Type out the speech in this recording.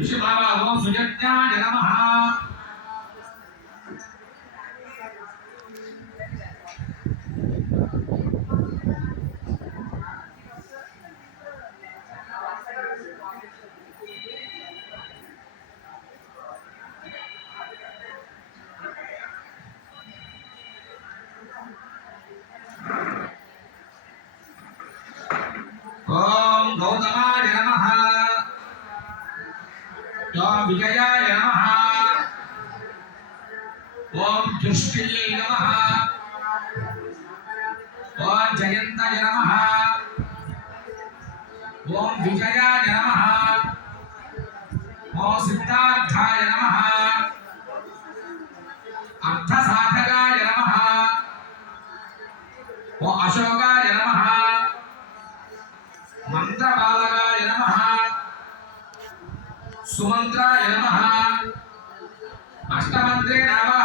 ऋषिभावा ओम सुजज्ञाय नमः ओम गौतमाय नमः ओम विजयाय नमः ओम दुष्टिये नमः ओम जयंताय नमः ओम विजयाय नमः ओम सिद्धार्थाय नमः अर्थसाधकाय नमः ओम अशोकाय नमः मंत्रबालकाय नमः सुमंत्राय नमः अष्टमंत्रे नमः